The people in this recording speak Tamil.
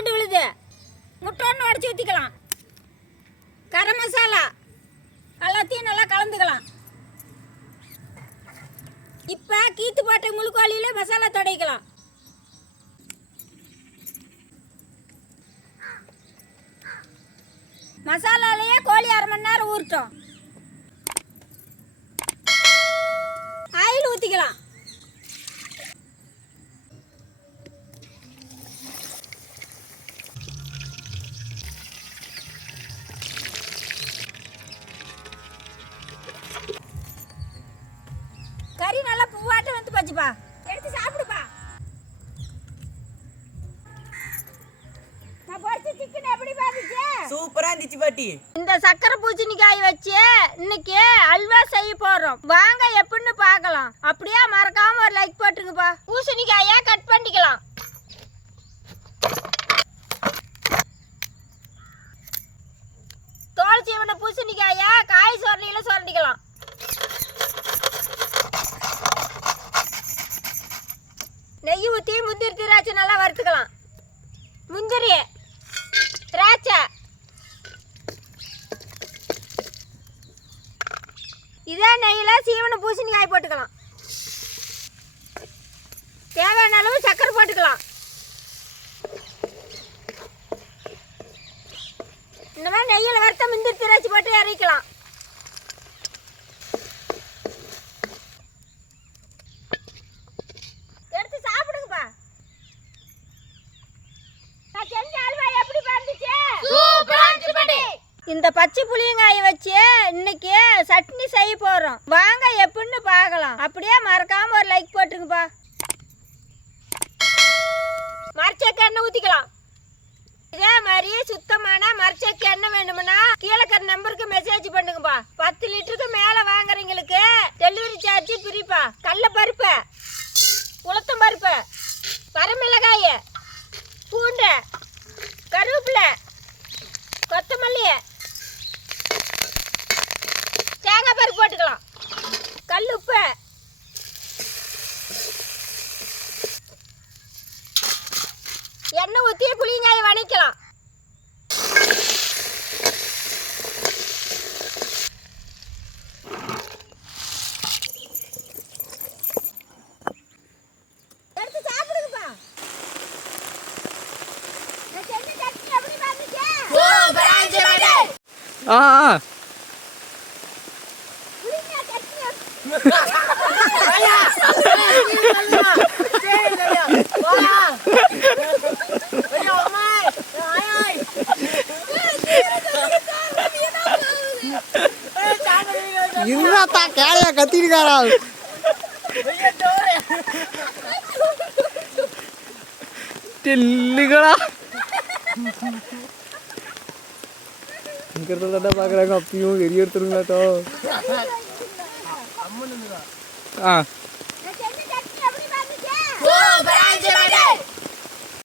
பூண்டு விழுது, முட்டை ஒன்று உடச்சி ஊற்றிக்கலாம், கரம் மசாலா எல்லாத்தையும் நல்லா கலந்துக்கலாம். இப்போ கீத்து போட்ட முழுக்கோழியில் மசாலா தடவிக்கலாம். மசாலாலேயே கோழி 1/2 மணி நேரம் ஊறட்டும். ஆயில் ஊற்றிக்கலாம். கறி நல்லா பூவாட்டம் வந்து பச்சுப்பா, எடுத்து சாப்பிடுப்பா. நான் பொரிச்ச சிக்கன் எப்படி பாத்துச்சு? சூப்பரா இருந்துச்சு பாட்டி. இந்த சக்கரை பூசணிக்காய் வச்சு இன்னைக்கு அல்வா செய்ய போறோம். வாங்க எப்படின்னு பார்க்கலாம். அப்படியே மறக்காம ஒரு லைக் போட்டுருங்கப்பா. பூசணிக்காயா கட் பண்ணிக்கலாம். தோல் சீவன பூசணிக்காயா காய் சொரணியில சொரண்டிக்கலாம். நெய் ஊற்றி முந்திரி திராட்சை நல்லா வறுத்துக்கலாம். முந்திரி திராட்சை இதே நெய்யில் சீவன பூசணிக்காய் போட்டுக்கலாம். தேவையான அளவு சக்கரை போட்டுக்கலாம். இந்த மாதிரி நெய்யில் வறுத்த முந்திரி திராட்சை போட்டு இறக்கலாம். இந்த பச்சை புளியங்காயை வச்சு இன்னைக்கு சட்னி செய்ய போறோம். வாங்க எப்படின்னு பார்க்கலாம். அப்படியே மறக்காம ஒரு லைக் போட்டுருங்கப்பா. மரச்செக்கு எண்ணெய் ஊற்றிக்கலாம். இதே மாதிரி சுத்தமான மரச்செக்கு எண்ணெய் வேணும்னா கீழே இருக்கிற நம்பருக்கு மெசேஜ் பண்ணுங்கப்பா. 10 லிட்டருக்கு மேலே வாங்குறவங்களுக்கு டெலிவரி சார்ஜ் ஃப்ரீப்பா. கடலைப்பருப்பு, உளுத்தம் பருப்பு, வரமிளகாய், பூண்டு, கருவேப்பிலை, கொத்தமல்லி, தேங்காய் பருப்பு போட்டுக்கலாம். கல் உப்பு, எண்ணெய் ஊற்றி புளியங்காயை வதக்கலாம். எடுத்து சாப்பிடுங்கப்பா. என்னத்தா கேளையா கத்திருக்காரா? டெல்லிகளா இங்கிறத பாக்குறாங்க. அப்பயும் வெறி எடுத்துருங்களாட்டோ.